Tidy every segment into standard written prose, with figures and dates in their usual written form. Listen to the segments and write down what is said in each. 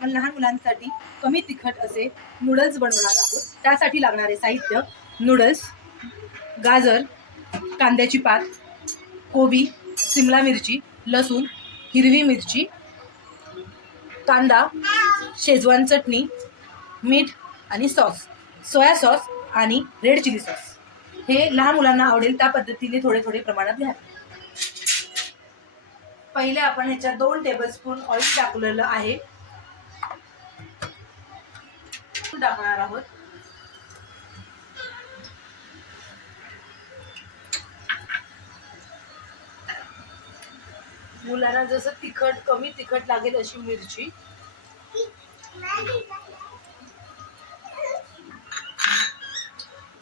आपण लहान मुलांसाठी कमी तिखट असे नूडल्स बनवणार आहोत. त्यासाठी लागणारे साहित्य: नूडल्स, गाजर, कांद्याची पात, कोबी, शिमला मिरची, लसूण, हिरवी मिरची, कांदा, शेजवान चटणी, मीठ आणि सॉस, सोया सॉस आणि रेड चिली सॉस. हे लहान मुलांना आवडेल त्या पद्धतीने थोडे थोडे प्रमाणात घ्या. पहिले आपण ह्याच्यात 2 टेबलस्पून ऑइल टाकलेलं आहे, टाकणार आहोत. मुलांना जसं तिखट कमी तिखट लागेल अशी मिरची.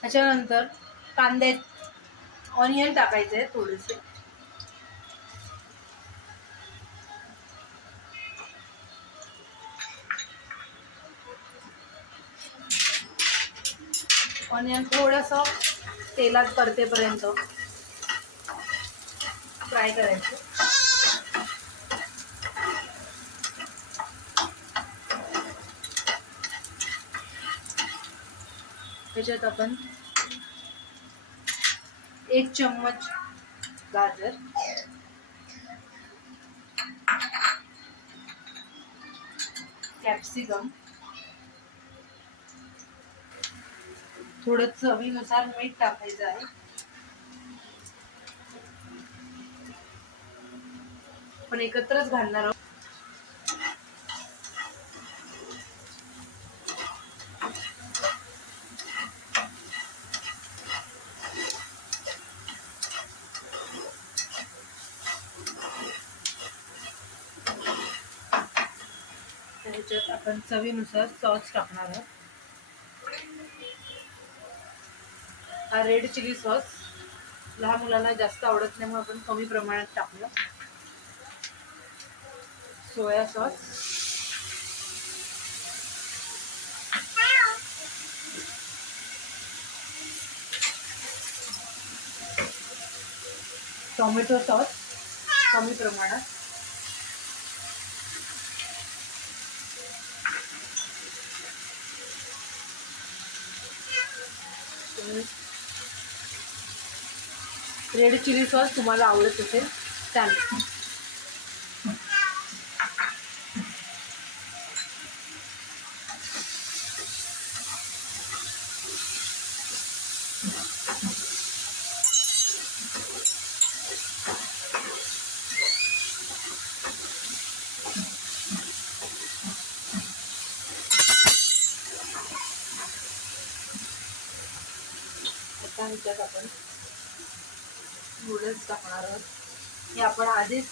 त्याच्यानंतर कांदे, ऑनियन टाकायचे थोडेसे. ऑनियन थोडंसं तेलात परतेपर्यंत फ्राय करायचं. त्याच्यात आपण 1 चम्मच गाजर, कॅप्सिकम, थोडं चवीनुसार मीठ टाकायचं आहे. पण एकत्रच घालणार आहोत. त्याच्यात आपण चवीनुसार सॉस टाकणार आहोत. हा रेड चिली सॉस लहान मुलांना जास्त आवडत नाही, म्हणून आपण कमी प्रमाणात टाकलं. सोया सॉस, टोमॅटो सॉस कमी प्रमाणात, रेड चिली सॉस तुम्हाला आवडत असेल त्याने. ह्याच्यात आपण नूडल्स टाकणार आहोत. हे आपण आधीच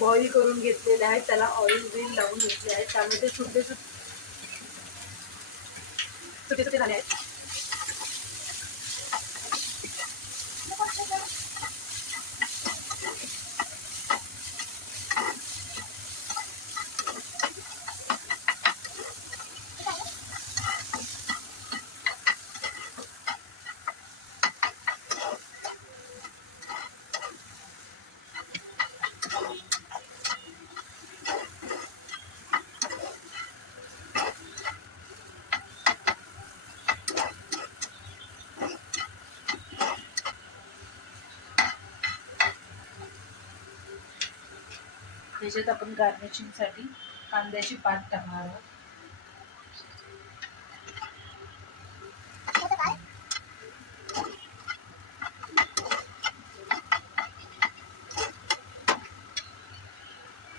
बॉईल करून घेतलेले आहेत, त्याला ऑइल बिल लावून घेतले आहे, त्यामुळे ते छोटे छोटे झाले आहेत. त्याच्यात आपण गार्निशिंगसाठी कांद्याची पात टाकणार आहोत.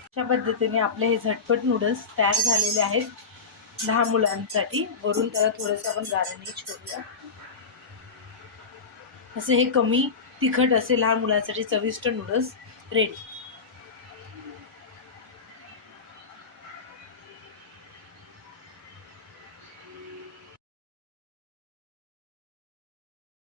अशा पद्धतीने आपले हे झटपट नूडल्स तयार झालेले आहेत लहान मुलांसाठी. वरून त्याला थोडंसं आपण गार्निश करूया. असे हे कमी तिखट असे लहान मुलांसाठी चविष्ट नूडल्स रेडी.